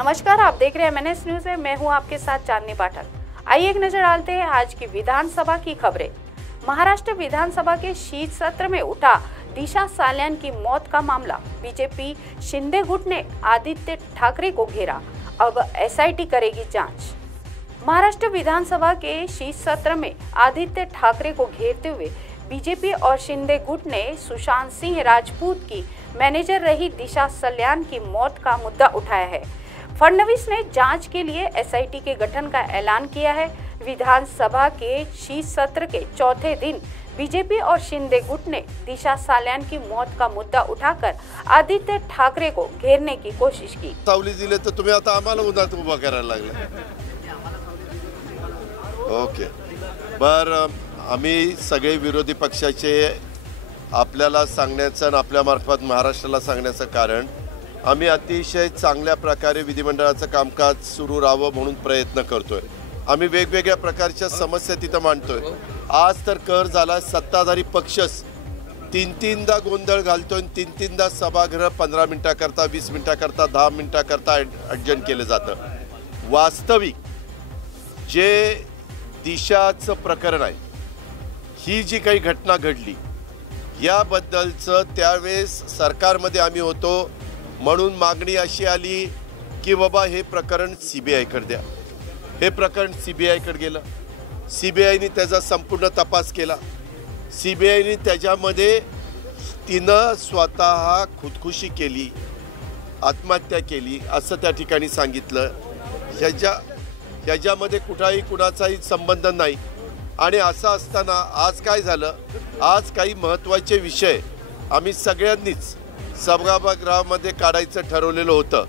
नमस्कार, आप देख रहे हैं MNS न्यूज है। मैं हूं आपके साथ चांदनी पाठक। आइए एक नजर डालते हैं आज की विधानसभा की खबरें। महाराष्ट्र विधानसभा के शीत सत्र में उठा दिशा साल्यान की मौत का मामला। बीजेपी शिंदे गुट ने आदित्य ठाकरे को घेरा, अब SIT करेगी जांच। महाराष्ट्र विधानसभा के शीत सत्र में आदित्य ठाकरे को घेरते हुए बीजेपी और शिंदे गुट ने सुशांत सिंह राजपूत की मैनेजर रही दिशा साल्यान की मौत का मुद्दा उठाया है। फडणवीस ने जांच के लिए SIT के गठन का ऐलान किया है। विधानसभा के शीत सत्र के चौथे दिन बीजेपी और शिंदे गुट ने दिशा साल्यान की मौत का मुद्दा उठाकर आदित्य ठाकरे को घेरने की कोशिश की। सावली दिले तर तुम्ही आता आम्हाला उन्हात उभा करायला लागले। ओके, बरं, आम्ही सगळे विरोधी पक्षाचे आपल्याला सांगण्याचं आणि आपल्या मार्फत महाराष्ट्राला सांगण्याचं कारण आम्ही अतिशय चांगल्या प्रकारे विधिमंडळाचं कामकाज सुरू राहावं म्हणून प्रयत्न करतोय। आम्ही वेगवेगळ्या प्रकारच्या समस्या तिथं मांडतोय। आज तर कर झाला, सत्ताधारी पक्षच तीन-तीनदा गोंधळ घालतोय, तीन-तीनदा सभागृह 15 मिनिटाकरता, 20 मिनिटाकरता, 10 मिनिटाकरता ॲडजस्ट केलं जातं। वास्तविक जे दिशाचं प्रकरण आहे, ही जी काही घटना घडली याबद्दलचं त्यावेळेस सरकारमध्ये आम्ही होतो म्हणून मागणी अशी आली की बाबा हे प्रकरण CBI कडे द्या। हे प्रकरण CBI कडे गेलं। CBIने त्याचा संपूर्ण तपास केला। CBIने त्याच्यामध्ये तिनं स्वतः खुदकुशी केली, आत्महत्या केली असं त्या ठिकाणी सांगितलं। ह्याच्यामध्ये कुणाचाही संबंध नाही। आणि असं असताना आज काय झालं, आज काही महत्त्वाचे विषय आम्ही सगळ्यांनीच सभागृहामध्ये काढायचं ठरवलेलं होतं।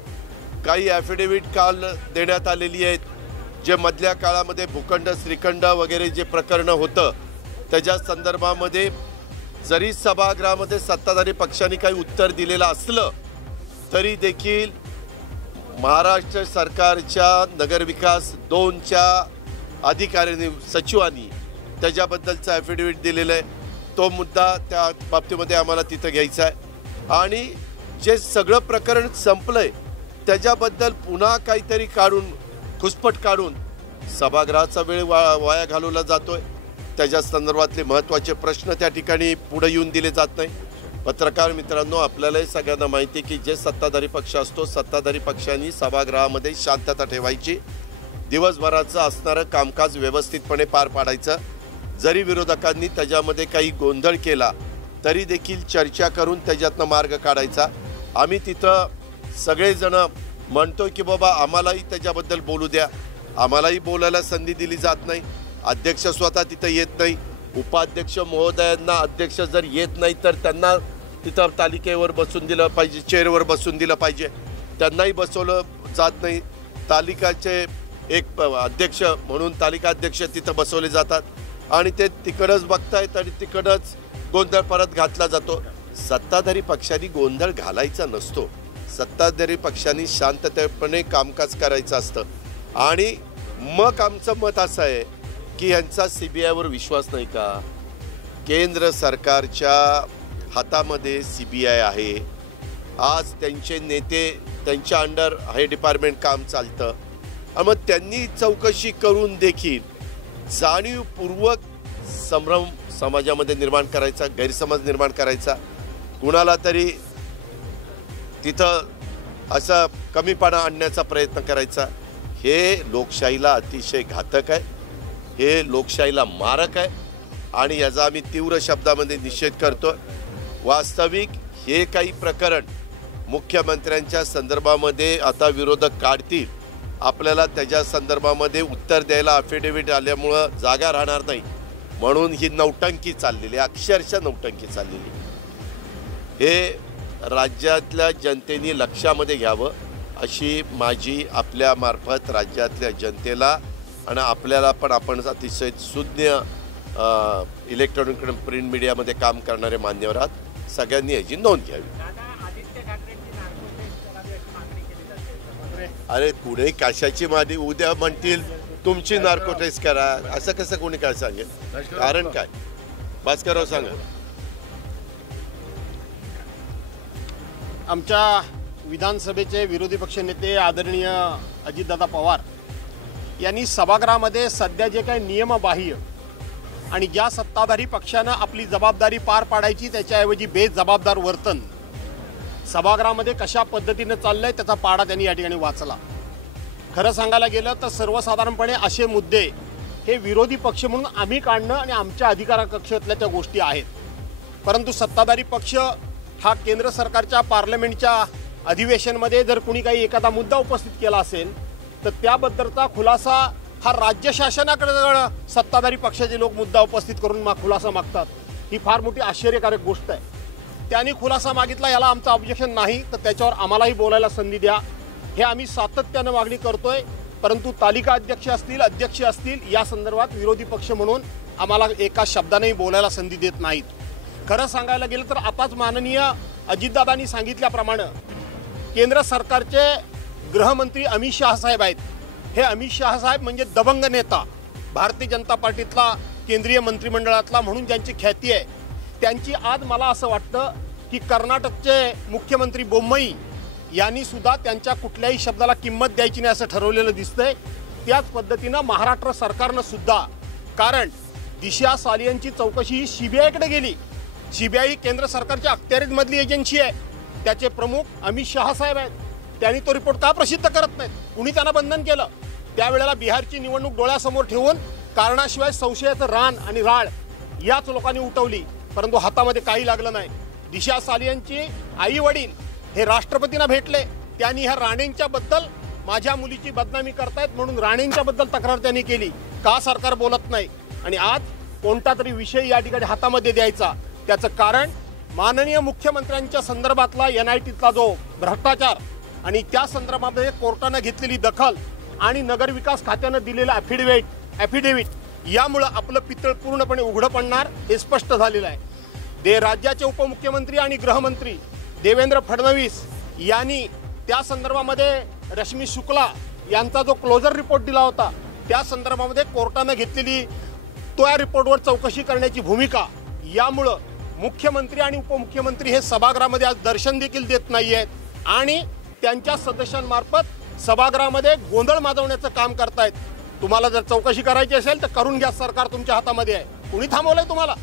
काही ॲफिडेव्हिट काल देण्यात आलेली आहेत, जे मधल्या काळामध्ये भूखंड श्रीखंड वगैरे जे प्रकरणं होतं त्याच्या संदर्भामध्ये जरी सभागृहामध्ये सत्ताधारी पक्षांनी काही उत्तर दिलेलं असलं तरी देखील महाराष्ट्र सरकारच्या नगरविकास 2च्या अधिकाऱ्यांनी सचिवांनी त्याच्याबद्दलचा ॲफिडेव्हिट दिलेला आहे। तो मुद्दा त्या बाबतीमध्ये आम्हाला तिथं घ्यायचा आहे। आणि जे सगळं प्रकरण संपलंय त्याच्याबद्दल पुन्हा काहीतरी काढून खुसपट काढून सभागृहाचा वेळ वाया घालवला जातोय। त्याच्या संदर्भातले महत्त्वाचे प्रश्न त्या ठिकाणी पुढे येऊन दिले जात नाही। पत्रकार मित्रांनो, आपल्यालाही सगळ्यांना माहिती आहे की जे सत्ताधारी पक्ष असतो, सत्ताधारी पक्षांनी सभागृहामध्ये शांतता ठेवायची, दिवसभराचं असणारं कामकाज व्यवस्थितपणे पार पाडायचं। जरी विरोधकांनी त्याच्यामध्ये काही गोंधळ केला तरी देखील चर्चा करून त्याच्यातनं मार्ग काढायचा। आम्ही तिथं सगळेजण म्हणतो की बाबा आम्हालाही त्याच्याबद्दल बोलू द्या, आम्हालाही बोलायला संधी दिली जात नाही। अध्यक्ष स्वतः तिथं येत नाही, उपाध्यक्ष महोदयांना अध्यक्ष जर येत नाही तर त्यांना तिथं तालिकेवर बसून दिलं पाहिजे, चेअरवर बसून दिलं पाहिजे, त्यांनाही बसवलं जात नाही। तालिकाचे एक अध्यक्ष म्हणून तालिका अध्यक्ष तिथं बसवले जातात आणि ते तिकडंच बघतायत आणि तिकडंच गोंधळ परत घातला जातो। सत्ताधारी पक्षांनी गोंधळ घालायचा नसतो, सत्ताधारी पक्षांनी शांततेपणे कामकाज करायचं असतं। आणि मग आमचं मत असं आहे की यांचा CBIवर विश्वास नाही का? केंद्र सरकारच्या हातामध्ये CBI आहे। आज त्यांचे नेते त्यांच्या अंडर हे डिपार्टमेंट काम चालतं। मग त्यांनी चौकशी करून देखील जाणीवपूर्वक संभ्रम समाजामध्ये निर्माण करायचा, गैरसमज निर्माण करायचा, कुणाला तरी तिथं असं कमीपणा आणण्याचा प्रयत्न करायचा, हे लोकशाहीला अतिशय घातक आहे, हे लोकशाहीला मारक आहे आणि याचा आम्ही तीव्र शब्दामध्ये निषेध करतो। वास्तविक हे काही प्रकरण मुख्यमंत्र्यांच्या संदर्भामध्ये आता विरोधक काढतील, आपल्याला त्याच्या संदर्भामध्ये उत्तर द्यायला ॲफिडेव्हिट आल्यामुळं जागा राहणार नाही म्हणून ही नौटंकी चाललेली, अक्षरशः नौटंकी चाललेली। हे राज्यातल्या जनतेने लक्षामध्ये घ्यावं अशी माझी आपल्या मार्फत राज्यातल्या जनतेला आणि आपल्याला पण, आपण अतिशय सुज्ञ इलेक्ट्रॉनिक आणि प्रिंट मीडियामध्ये काम करणारे मान्यवर आहात, सगळ्यांनी याची नोंद घ्यावी। अरे पुणे कशाची मादी, उद्या म्हणतील तुमची नार्को टेस्ट करा, असं कसं कोणी काय सांगेल? कारण काय? भास्करराव सांगा। आमच्या विधानसभेचे विरोधी पक्षनेते आदरणीय अजितदादा पवार यांनी सभागृहामध्ये सध्या जे काही नियमबाह्य आणि ज्या सत्ताधारी पक्षानं आपली जबाबदारी पार पाडायची त्याच्याऐवजी बेजबाबदार वर्तन सभागृहामध्ये कशा पद्धतीनं चाललंय त्याचा पाडा त्यांनी या ठिकाणी वाचला। खरं सांगायला गेलं तर सर्वसाधारणपणे असे मुद्दे हे विरोधी पक्ष म्हणून आम्ही काढणं आणि आमच्या अधिकारकक्षेतल्या त्या गोष्टी आहेत, परंतु सत्ताधारी पक्ष हा केंद्र सरकारच्या पार्लमेंटच्या अधिवेशनमध्ये जर कुणी काही एखादा मुद्दा उपस्थित केला असेल तर त्याबद्दलचा खुलासा हा राज्य शासनाकडे सत्ताधारी पक्षाचे लोक मुद्दा उपस्थित करून खुलासा मागतात। ही फार मोठी आश्चर्यकारक गोष्ट आहे। त्यांनी खुलासा मागितला, याला आमचं ऑब्जेक्शन नाही, तर त्याच्यावर आम्हालाही बोलायला संधी द्या, हे आम्ही सातत्यानं मागणी करतोय। परंतु तालिका अध्यक्ष असतील या संदर्भात विरोधी पक्ष म्हणून आम्हाला एका शब्दानेही बोलायला संधी देत नाहीत। खरं सांगायला गेलं तर आताच माननीय अजितदादांनी सांगितल्याप्रमाणे केंद्र सरकारचे गृहमंत्री अमित शाह साहेब आहेत। हे अमित शाह साहेब म्हणजे दबंग नेता, भारतीय जनता पार्टीतला केंद्रीय मंत्रिमंडळातला म्हणून ज्यांची ख्याती आहे, त्यांची आज मला असं वाटतं की कर्नाटकचे मुख्यमंत्री बोम्मई यांनी सुद्धा त्यांच्या कुठल्याही शब्दाला किंमत द्यायची नाही असं ठरवलेलं दिसतंय। त्याच पद्धतीनं महाराष्ट्र सरकारनं सुद्धा, कारण दिशा सालियनची चौकशी ही सीबीआयकडे गेली। सीबीआय केंद्र सरकारच्या अखत्यारीतमधली एजन्सी आहे, त्याचे प्रमुख अमित शाह साहेब आहेत। त्यांनी तो रिपोर्ट का प्रसिद्ध करत नाहीत? कुणी त्यांना बंधन केलं? त्यावेळेला बिहारची निवडणूक डोळ्यासमोर ठेवून कारणाशिवाय संशयाचं रान आणि राळ याच लोकांनी उठवली, परंतु हातामध्ये काही लागलं नाही। दिशा सालियनची आई वडील हे राष्ट्रपतींना भेटले, त्यांनी ह्या राणेंच्या बद्दल माझ्या मुलीची बदनामी करतायत म्हणून राणेंच्या बद्दल तक्रार त्यांनी केली। का सरकार बोलत नाही? आणि आज कोणता तरी विषय या ठिकाणी हातामध्ये द्यायचा, त्याचं कारण माननीय मुख्यमंत्र्यांच्या संदर्भातला NITतला जो भ्रष्टाचार आणि त्या संदर्भामध्ये कोर्टानं घेतलेली दखल आणि नगरविकास खात्यानं दिलेलं ॲफिडेव्हिट यामुळं आपलं पितळ पूर्णपणे उघडं पडणार हे स्पष्ट झालेलं आहे। राज्याचे उपमुख्यमंत्री आणि गृहमंत्री देवेंद्र फडणवीस यांनी त्या संदर्भामध्ये रश्मी शुक्ला यांचा जो क्लोजर रिपोर्ट दिला होता त्या संदर्भामध्ये कोर्टानं घेतलेली त्या रिपोर्टवर चौकशी करण्याची भूमिका, यामुळं मुख्यमंत्री आणि उपमुख्यमंत्री हे सभागृहामध्ये आज दर्शन देखील देत नाही आहेत आणि त्यांच्या सदस्यांमार्फत सभागृहामध्ये गोंधळ माजवण्याचं काम करतायत। तुम्हाला जर चौकशी करायची असेल तर करून घ्या, सरकार तुमच्या हातामध्ये आहे। कुणी थांबवलंय तुम्हाला?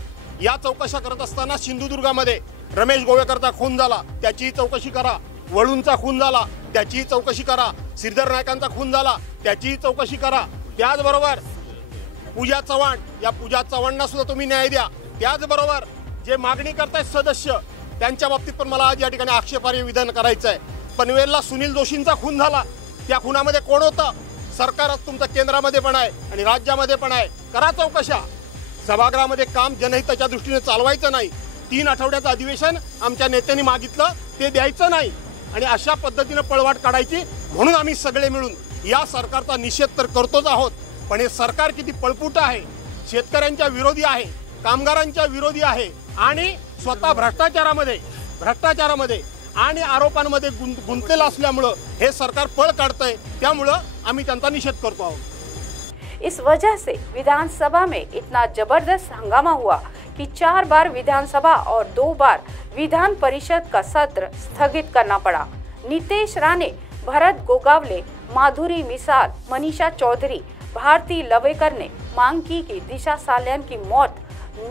या चौकशा करत असताना सिंधुदुर्गामध्ये रमेश गोवेकरचा खून झाला, त्याचीही चौकशी करा। वळूंचा खून झाला, त्याचीही चौकशी करा। श्रीधर नायकांचा खून झाला, त्याचीही चौकशी करा। त्याचबरोबर पूजा चव्हाण, या पूजा चव्हाणना सुद्धा तुम्ही न्याय द्या। त्याचबरोबर जे मागणी करतायत सदस्य त्यांच्या बाबतीत पण मला आज या ठिकाणी आक्षेपार्ह विधान करायचं आहे। पनवेलला सुनील जोशींचा खून झाला, त्या खुनामध्ये कोण होतं? सरकार तुमचं केंद्रामध्ये पण आहे आणि राज्यामध्ये पण आहे, करा चौकशा। सभागृहामध्ये काम जनहिताच्या दृष्टीने चालवायचं नाही। 3 आठवड्याचं अधिवेशन आमच्या नेत्यांनी मागितलं ते द्यायचं नाही आणि अशा पद्धतीनं पळवाट काढायची, म्हणून आम्ही सगळे मिळून या सरकारचा निषेध तर करतोच आहोत, पण हे सरकार किती पळपुट आहे, शेतकऱ्यांच्या विरोधी आहे, कामगारांच्या विरोधी आहे आणि स्वतः भ्रष्टाचारामध्ये आणि आरोपांमध्ये गुंतलेलं असल्यामुळं हे सरकार पळ काढतंय, त्यामुळं आम्ही त्यांचा निषेध करतो आहोत। इस वजह से विधानसभा में इतना जबरदस्त हंगामा हुआ कि 4 बार विधानसभा और 2 बार विधान परिषद का सत्र स्थगित करना पड़ा। नितेश राणे, भरत गोगावले, माधुरी मिसाल, मनीषा चौधरी, भारती लवेकर ने मांग की कि दिशा सालियान की मौत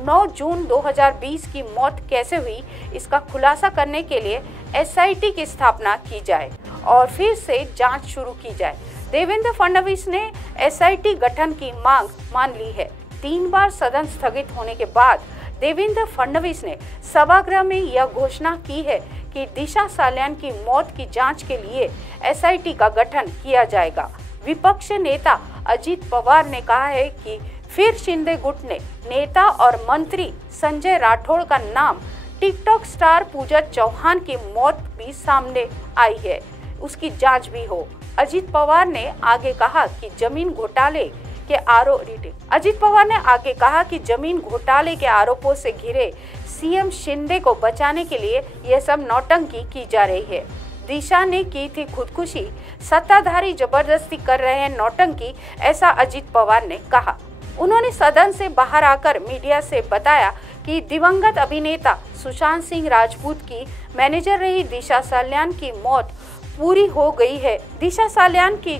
9 जून 2020 की मौत कैसे हुई, इसका खुलासा करने के लिए SIT की स्थापना की जाए और फिर से जांच शुरू की जाए। देवेंद्र फडणवीस ने SIT गठन की मांग मान ली है। 3 बार सदन स्थगित होने के बाद देवेंद्र फडणवीस ने सभागृह में यह घोषणा की है कि दिशा सालियान की मौत की जांच के लिए SIT का गठन किया जाएगा। विपक्ष नेता अजित पवार ने कहा है कि फिर शिंदे गुट ने नेता और मंत्री संजय राठौड़ का नाम, टिकटॉक स्टार पूजा चौहान की मौत भी सामने आई है, उसकी जांच भी हो। अजित पवार ने आगे कहा कि जमीन घोटाले के आरोपों से घिरे CM शिंदे को बचाने के लिए यह सब नौटंकी की जा रही है। दिशा ने की थी खुदकुशी, सत्ताधारी जबरदस्ती कर रहे हैं नौटंकी, ऐसा अजित पवार ने कहा। उन्होंने सदन से बाहर आकर मीडिया से बताया कि दिवंगत अभिनेता सुशांत सिंह राजपूत की मैनेजर रही दिशा साल्यान की मौत पूरी हो गई है। दिशा साल्यान की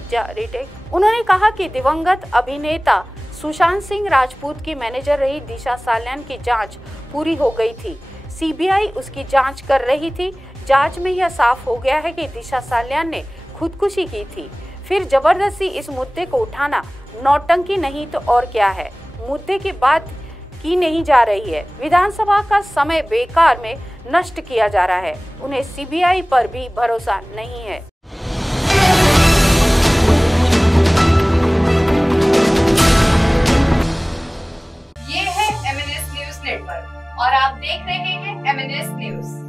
उन्होंने कहा कि दिवंगत अभिनेता सुशांत सिंह राजपूत की मैनेजर रही दिशा साल्यान की जांच पूरी हो गई थी। सीबीआई उसकी जांच कर रही थी। जांच में यह साफ हो गया है कि दिशा साल्यान ने खुदकुशी की थी। फिर जबरदस्ती इस मुद्दे को उठाना नौटंकी नहीं तो और क्या है। मुद्दे की बात की नहीं जा रही है। विधानसभा का समय बेकार में नष्ट किया जा रहा है। उन्हें सीबीआई पर भी भरोसा नहीं है। ये है MNS न्यूज नेटवर्क और आप देख रहे हैं MNS न्यूज।